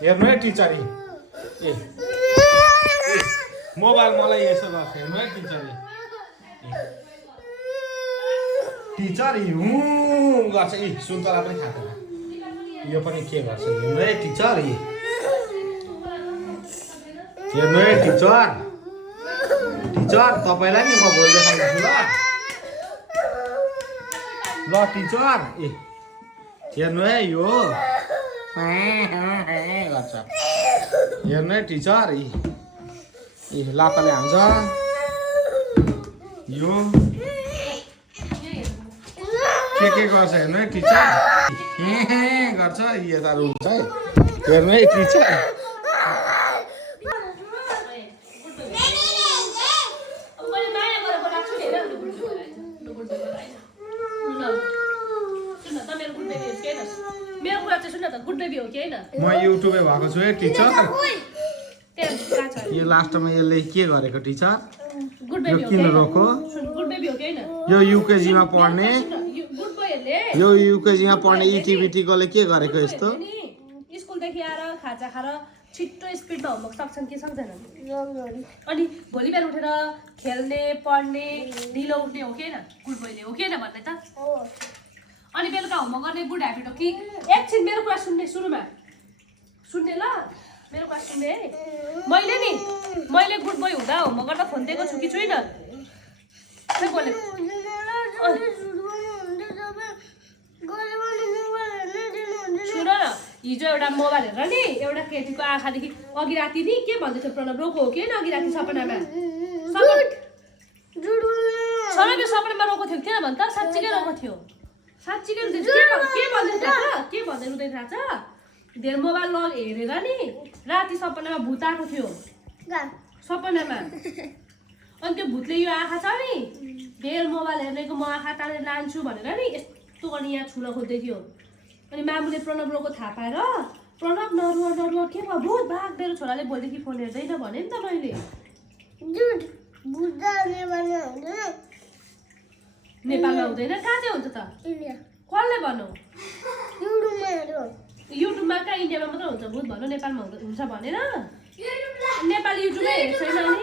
हेर्नु है टिचर ए मोबाइल मलाई यसो गर्छ हेर्नु है टिचर टिचर गर्छ सुन्तला पनि खाँदैन यो पनि के गर्छ हेर्नु है टिचर हेर्नु है टिचर टिचर तपाईँलाई नि म भोलि देखाउँछु ल टिचर हेर्नु है यो गर्छ हेर्नु है टिचर लाताले हान्छ यो के गर्छ हेर्नु है टिचर गर्छ यताहरू हुन्छ है हेर्नु है टिचर म युट्युबे भएको छु है टिचर यो लास्टमा यसले के गरेको टिचर यो किन रोको यो युकेजीमा पढ्ने यो युकेजीमा पढ्ने इटिबिटीकोले के गरेको यस्तो स्कुलदेखि आएर खाजा खाएर छिट्टो स्पिडमा होमवर्क सक्छन् कि सक्दैनन् अनि भोलि बिहान उठेर खेल्ने पढ्ने ढिलो उठ्ने हो कि होइन गुड बोयले हो कि होइन भन्ने त अनि बेलुका होमवर्क गर्ने गुड ह्याबिट हो कि एकछिन मेरो कुरा सुन्ने सुरुमा सुन्ने ल मेरो कुरा सुन्ने है मैले गुड बोय हुँदा होमवर्क गर्दा फोन दिएको छु कि छुइनँ सुन न हिजो एउटा मोबाइल हेरेर नि एउटा केटीको आँखादेखि अघि राति नि के भन्दै थियो प्रणव रोको हो कि होइन अघि राति सपनामा सपनामा रोको थियो किन भन् त साँच्चीकै रोको थियो साँच्चीकै के भन्दै रुँदै थाहा छ धेर मोबाइल हेरेर नि राति सपनामा भूत आएको थियो सपनामा अनि त्यो भूतले यो आँखा छ नि धेर मोबाइल हेर्नेको म आँखा तानेर लान्छु भनेर नि यस्तो गर्ने यहाँ छुन खोज्दै थियो अनि मामुले प्रणव रोको थाहा पाएर प्रणव नरुवा के भयो भूत भाग मेरो छोराले भोलिदेखि फोन हेर्दैन भने नि त मैले नेपालमा हुँदैन कहाँ चाहिँ हुन्छ त कसले भनौ युट्युबमा कहाँ इन्डियामा मात्रै हुन्छ भूत भन्नु नेपालमा हुन्छ भनेर नेपाली युट्युबै हेर्छ